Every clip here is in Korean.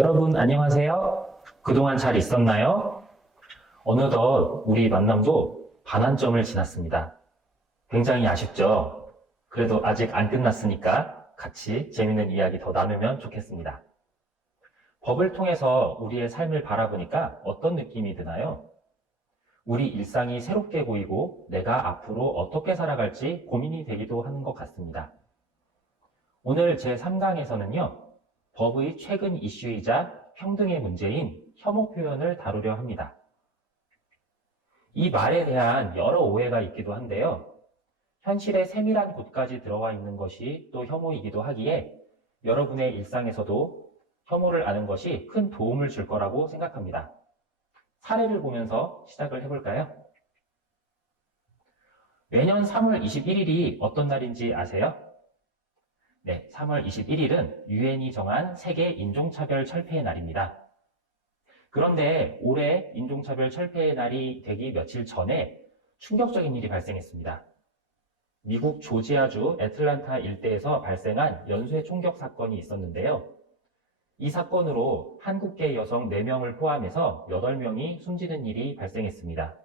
여러분 안녕하세요. 그동안 잘 있었나요? 어느덧 우리 만남도 반환점을 지났습니다. 굉장히 아쉽죠? 그래도 아직 안 끝났으니까 같이 재밌는 이야기 더 나누면 좋겠습니다. 법을 통해서 우리의 삶을 바라보니까 어떤 느낌이 드나요? 우리 일상이 새롭게 보이고 내가 앞으로 어떻게 살아갈지 고민이 되기도 하는 것 같습니다. 오늘 제3강에서는요. 법의 최근 이슈이자 평등의 문제인 혐오 표현을 다루려 합니다. 이 말에 대한 여러 오해가 있기도 한데요. 현실의 세밀한 곳까지 들어와 있는 것이 또 혐오이기도 하기에 여러분의 일상에서도 혐오를 아는 것이 큰 도움을 줄 거라고 생각합니다. 사례를 보면서 시작을 해볼까요? 매년 3월 21일이 어떤 날인지 아세요? 네, 3월 21일은 유엔이 정한 세계 인종차별 철폐의 날입니다. 그런데 올해 인종차별 철폐의 날이 되기 며칠 전에 충격적인 일이 발생했습니다. 미국 조지아주 애틀란타 일대에서 발생한 연쇄 총격 사건이 있었는데요. 이 사건으로 한국계 여성 4명을 포함해서 8명이 숨지는 일이 발생했습니다.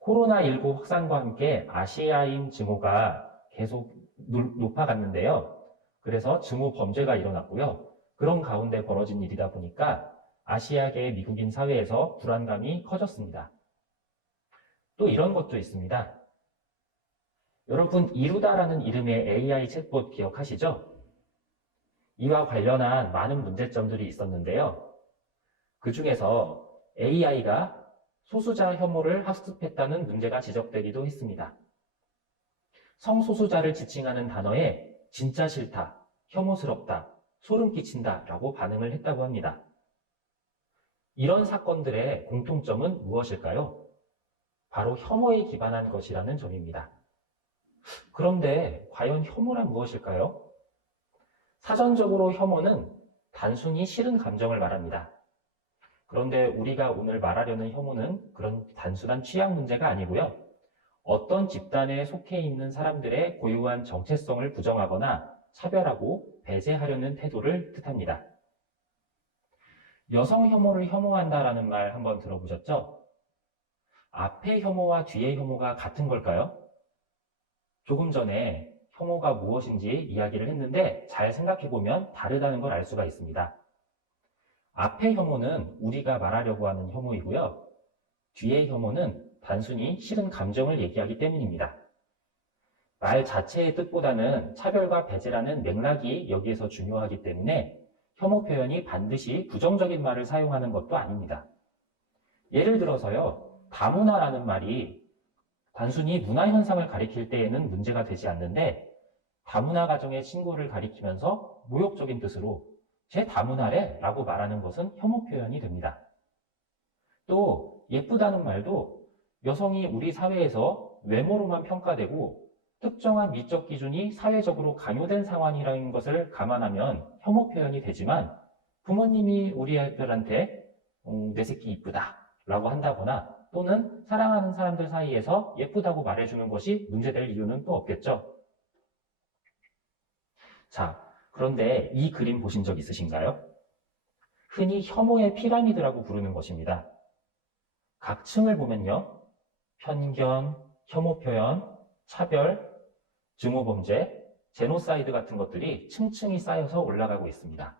코로나19 확산과 함께 아시아인 증오가 계속 높아갔는데요. 그래서 증오 범죄가 일어났고요. 그런 가운데 벌어진 일이다 보니까 아시아계 미국인 사회에서 불안감이 커졌습니다. 또 이런 것도 있습니다. 여러분 이루다라는 이름의 AI 챗봇 기억하시죠? 이와 관련한 많은 문제점들이 있었는데요. 그 중에서 AI가 소수자 혐오를 학습했다는 문제가 지적되기도 했습니다. 성소수자를 지칭하는 단어에 진짜 싫다, 혐오스럽다, 소름 끼친다 라고 반응을 했다고 합니다. 이런 사건들의 공통점은 무엇일까요? 바로 혐오에 기반한 것이라는 점입니다. 그런데 과연 혐오란 무엇일까요? 사전적으로 혐오는 단순히 싫은 감정을 말합니다. 그런데 우리가 오늘 말하려는 혐오는 그런 단순한 취향 문제가 아니고요. 어떤 집단에 속해 있는 사람들의 고유한 정체성을 부정하거나 차별하고 배제하려는 태도를 뜻합니다. 여성 혐오를 혐오한다라는 말 한번 들어보셨죠? 앞의 혐오와 뒤의 혐오가 같은 걸까요? 조금 전에 혐오가 무엇인지 이야기를 했는데 잘 생각해보면 다르다는 걸 알 수가 있습니다. 앞의 혐오는 우리가 말하려고 하는 혐오이고요. 뒤의 혐오는 단순히 싫은 감정을 얘기하기 때문입니다. 말 자체의 뜻보다는 차별과 배제라는 맥락이 여기에서 중요하기 때문에 혐오 표현이 반드시 부정적인 말을 사용하는 것도 아닙니다. 예를 들어서요, 다문화라는 말이 단순히 문화 현상을 가리킬 때에는 문제가 되지 않는데 다문화 가정의 친구를 가리키면서 모욕적인 뜻으로 제 다문화래 라고 말하는 것은 혐오 표현이 됩니다. 또 예쁘다는 말도 여성이 우리 사회에서 외모로만 평가되고 특정한 미적 기준이 사회적으로 강요된 상황이라는 것을 감안하면 혐오 표현이 되지만 부모님이 우리 아이들한테 내 새끼 이쁘다 라고 한다거나 또는 사랑하는 사람들 사이에서 예쁘다고 말해주는 것이 문제될 이유는 또 없겠죠. 자, 그런데 이 그림 보신 적 있으신가요? 흔히 혐오의 피라미드라고 부르는 것입니다. 각 층을 보면요. 편견, 혐오 표현, 차별, 증오 범죄, 제노사이드 같은 것들이 층층이 쌓여서 올라가고 있습니다.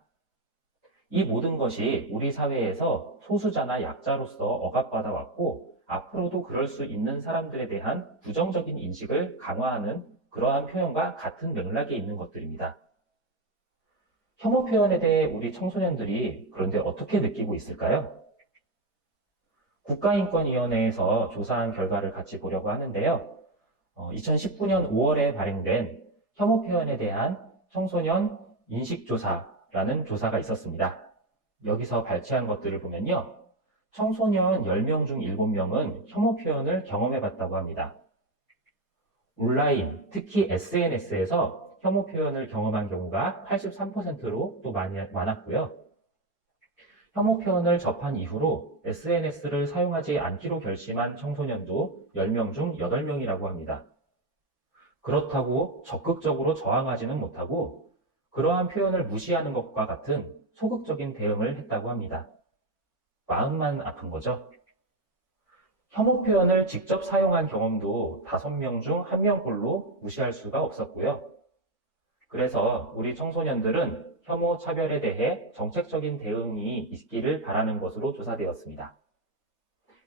이 모든 것이 우리 사회에서 소수자나 약자로서 억압받아 왔고 앞으로도 그럴 수 있는 사람들에 대한 부정적인 인식을 강화하는 그러한 표현과 같은 맥락에 있는 것들입니다. 혐오 표현에 대해 우리 청소년들이 그런데 어떻게 느끼고 있을까요? 국가인권위원회에서 조사한 결과를 같이 보려고 하는데요. 2019년 5월에 발행된 혐오 표현에 대한 청소년 인식조사라는 조사가 있었습니다. 여기서 발췌한 것들을 보면요. 청소년 10명 중 7명은 혐오 표현을 경험해봤다고 합니다. 온라인, 특히 SNS에서 혐오 표현을 경험한 경우가 83%로 또 많았고요. 혐오 표현을 접한 이후로 SNS를 사용하지 않기로 결심한 청소년도 10명 중 8명이라고 합니다. 그렇다고 적극적으로 저항하지는 못하고 그러한 표현을 무시하는 것과 같은 소극적인 대응을 했다고 합니다. 마음만 아픈 거죠. 혐오 표현을 직접 사용한 경험도 5명 중 1명꼴로 무시할 수가 없었고요. 그래서 우리 청소년들은 혐오 차별에 대해 정책적인 대응이 있기를 바라는 것으로 조사되었습니다.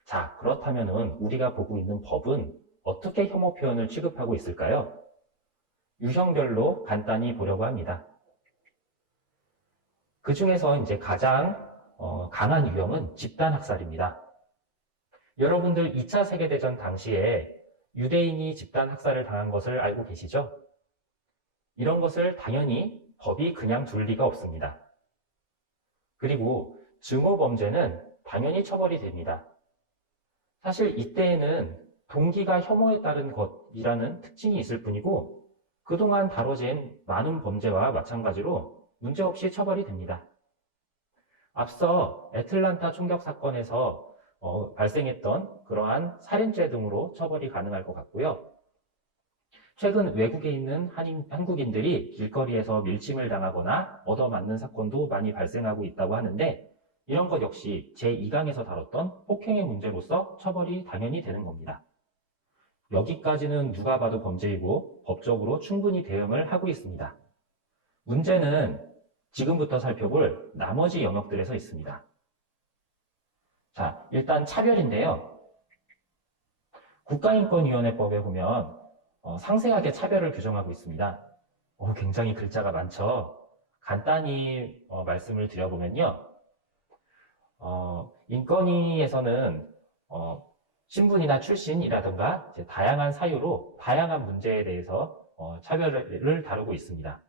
자, 그렇다면 우리가 보고 있는 법은 어떻게 혐오 표현을 취급하고 있을까요? 유형별로 간단히 보려고 합니다. 그 중에서 이제 가장 강한 유형은 집단 학살입니다. 여러분들 2차 세계대전 당시에 유대인이 집단 학살을 당한 것을 알고 계시죠? 이런 것을 당연히 법이 그냥 둘 리가 없습니다. 그리고 증오 범죄는 당연히 처벌이 됩니다. 사실 이때에는 동기가 혐오에 따른 것이라는 특징이 있을 뿐이고 그동안 다뤄진 많은 범죄와 마찬가지로 문제없이 처벌이 됩니다. 앞서 애틀란타 총격 사건에서 발생했던 그러한 살인죄 등으로 처벌이 가능할 것 같고요. 최근 외국에 있는 한국인들이 길거리에서 밀침을 당하거나 얻어맞는 사건도 많이 발생하고 있다고 하는데 이런 것 역시 제2강에서 다뤘던 폭행의 문제로서 처벌이 당연히 되는 겁니다. 여기까지는 누가 봐도 범죄이고 법적으로 충분히 대응을 하고 있습니다. 문제는 지금부터 살펴볼 나머지 영역들에서 있습니다. 자, 일단 차별인데요. 국가인권위원회법에 보면 상세하게 차별을 규정하고 있습니다. 굉장히 글자가 많죠. 간단히 말씀을 드려보면요. 인권위에서는 신분이나 출신이라든가 다양한 사유로 다양한 문제에 대해서 차별을 다루고 있습니다.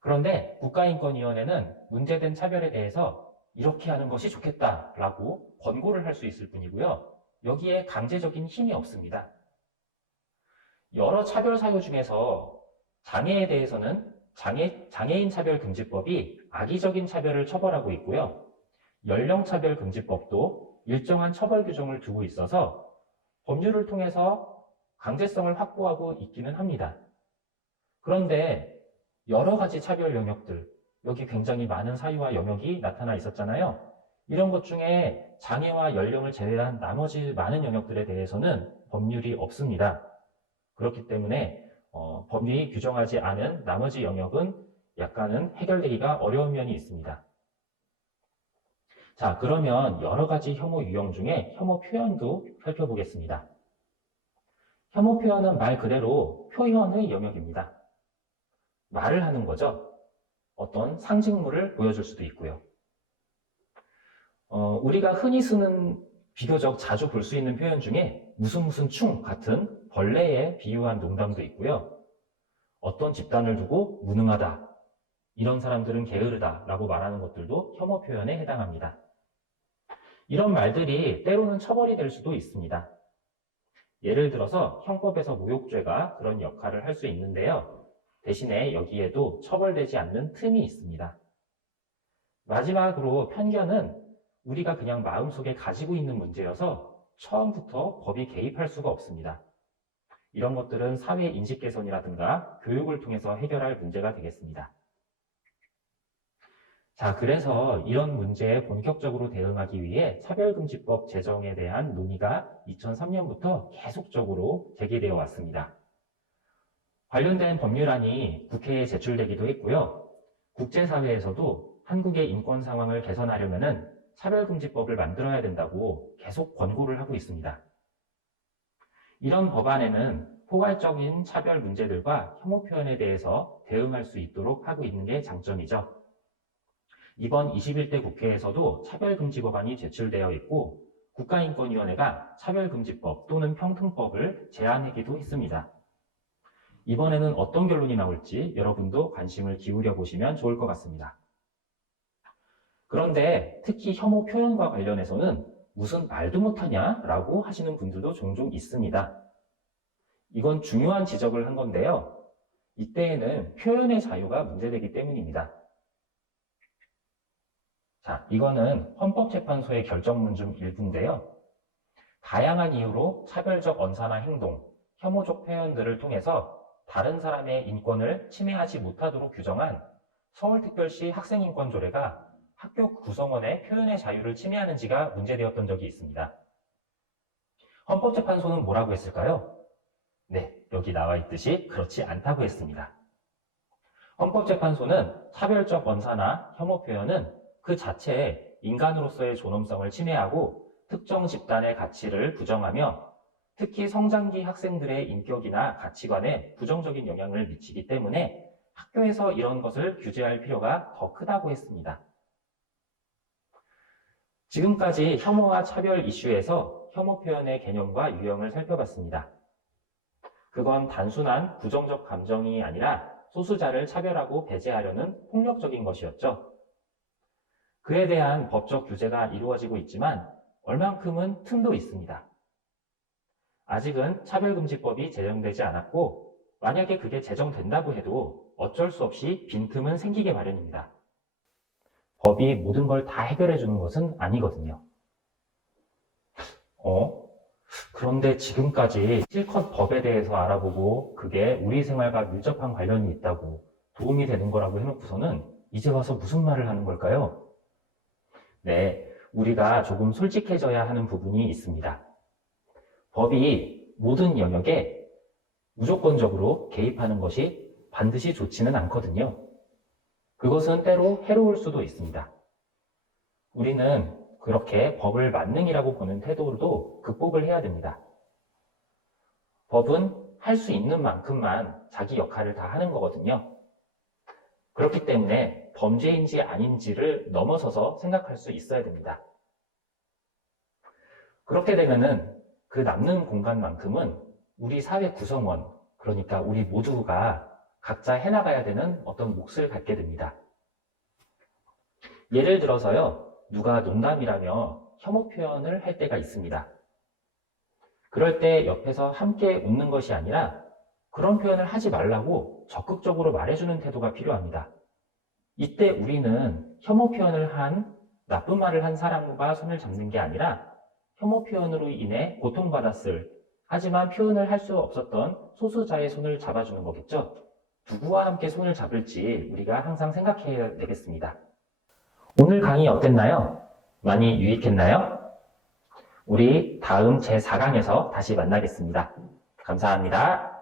그런데 국가인권위원회는 문제된 차별에 대해서 이렇게 하는 것이 좋겠다라고 권고를 할 수 있을 뿐이고요. 여기에 강제적인 힘이 없습니다. 여러 차별 사유 중에서 장애에 대해서는 장애인 차별금지법이 악의적인 차별을 처벌하고 있고요. 연령차별금지법도 일정한 처벌 규정을 두고 있어서 법률을 통해서 강제성을 확보하고 있기는 합니다. 그런데 여러 가지 차별 영역들, 여기 굉장히 많은 사유와 영역이 나타나 있었잖아요. 이런 것 중에 장애와 연령을 제외한 나머지 많은 영역들에 대해서는 법률이 없습니다. 그렇기 때문에 법률이 규정하지 않은 나머지 영역은 약간은 해결되기가 어려운 면이 있습니다. 자, 그러면 여러 가지 혐오 유형 중에 혐오 표현도 살펴보겠습니다. 혐오 표현은 말 그대로 표현의 영역입니다. 말을 하는 거죠. 어떤 상징물을 보여줄 수도 있고요. 우리가 흔히 쓰는 비교적 자주 볼 수 있는 표현 중에 무슨 충 같은 벌레에 비유한 농담도 있고요. 어떤 집단을 두고 무능하다, 이런 사람들은 게으르다 라고 말하는 것들도 혐오 표현에 해당합니다. 이런 말들이 때로는 처벌이 될 수도 있습니다. 예를 들어서 형법에서 모욕죄가 그런 역할을 할 수 있는데요. 대신에 여기에도 처벌되지 않는 틈이 있습니다. 마지막으로 편견은 우리가 그냥 마음속에 가지고 있는 문제여서 처음부터 법이 개입할 수가 없습니다. 이런 것들은 사회 인식 개선이라든가 교육을 통해서 해결할 문제가 되겠습니다. 자, 그래서 이런 문제에 본격적으로 대응하기 위해 차별금지법 제정에 대한 논의가 2003년부터 계속적으로 제기되어 왔습니다. 관련된 법률안이 국회에 제출되기도 했고요. 국제사회에서도 한국의 인권 상황을 개선하려면 차별금지법을 만들어야 된다고 계속 권고를 하고 있습니다. 이런 법안에는 포괄적인 차별 문제들과 혐오 표현에 대해서 대응할 수 있도록 하고 있는 게 장점이죠. 이번 21대 국회에서도 차별금지법안이 제출되어 있고 국가인권위원회가 차별금지법 또는 평등법을 제안하기도 했습니다. 이번에는 어떤 결론이 나올지 여러분도 관심을 기울여 보시면 좋을 것 같습니다. 그런데 특히 혐오 표현과 관련해서는 무슨 말도 못하냐 라고 하시는 분들도 종종 있습니다. 이건 중요한 지적을 한 건데요. 이때에는 표현의 자유가 문제되기 때문입니다. 자, 이거는 헌법재판소의 결정문 중 일부인데요. 다양한 이유로 차별적 언사나 행동, 혐오적 표현들을 통해서 다른 사람의 인권을 침해하지 못하도록 규정한 서울특별시 학생인권조례가 학교 구성원의 표현의 자유를 침해하는지가 문제되었던 적이 있습니다. 헌법재판소는 뭐라고 했을까요? 네, 여기 나와 있듯이 그렇지 않다고 했습니다. 헌법재판소는 차별적 언사나 혐오 표현은 그 자체에 인간으로서의 존엄성을 침해하고 특정 집단의 가치를 부정하며 특히 성장기 학생들의 인격이나 가치관에 부정적인 영향을 미치기 때문에 학교에서 이런 것을 규제할 필요가 더 크다고 했습니다. 지금까지 혐오와 차별 이슈에서 혐오 표현의 개념과 유형을 살펴봤습니다. 그건 단순한 부정적 감정이 아니라 소수자를 차별하고 배제하려는 폭력적인 것이었죠. 그에 대한 법적 규제가 이루어지고 있지만 얼만큼은 틈도 있습니다. 아직은 차별금지법이 제정되지 않았고 만약에 그게 제정된다고 해도 어쩔 수 없이 빈틈은 생기게 마련입니다. 법이 모든 걸 다 해결해 주는 것은 아니거든요. 그런데 지금까지 실컷 법에 대해서 알아보고 그게 우리 생활과 밀접한 관련이 있다고 도움이 되는 거라고 해놓고서는 이제 와서 무슨 말을 하는 걸까요? 네, 우리가 조금 솔직해져야 하는 부분이 있습니다. 법이 모든 영역에 무조건적으로 개입하는 것이 반드시 좋지는 않거든요. 그것은 때로 해로울 수도 있습니다. 우리는 그렇게 법을 만능이라고 보는 태도로도 극복을 해야 됩니다. 법은 할 수 있는 만큼만 자기 역할을 다 하는 거거든요. 그렇기 때문에 범죄인지 아닌지를 넘어서서 생각할 수 있어야 됩니다. 그렇게 되면은 그 남는 공간만큼은 우리 사회 구성원, 그러니까 우리 모두가 각자 해나가야 되는 어떤 몫을 갖게 됩니다. 예를 들어서요, 누가 농담이라며 혐오 표현을 할 때가 있습니다. 그럴 때 옆에서 함께 웃는 것이 아니라 그런 표현을 하지 말라고 적극적으로 말해주는 태도가 필요합니다. 이때 우리는 혐오 표현을 한, 나쁜 말을 한 사람과 손을 잡는 게 아니라 혐오 표현으로 인해 고통받았을, 하지만 표현을 할 수 없었던 소수자의 손을 잡아주는 거겠죠. 누구와 함께 손을 잡을지 우리가 항상 생각해야 되겠습니다. 오늘 강의 어땠나요? 많이 유익했나요? 우리 다음 제4강에서 다시 만나겠습니다. 감사합니다.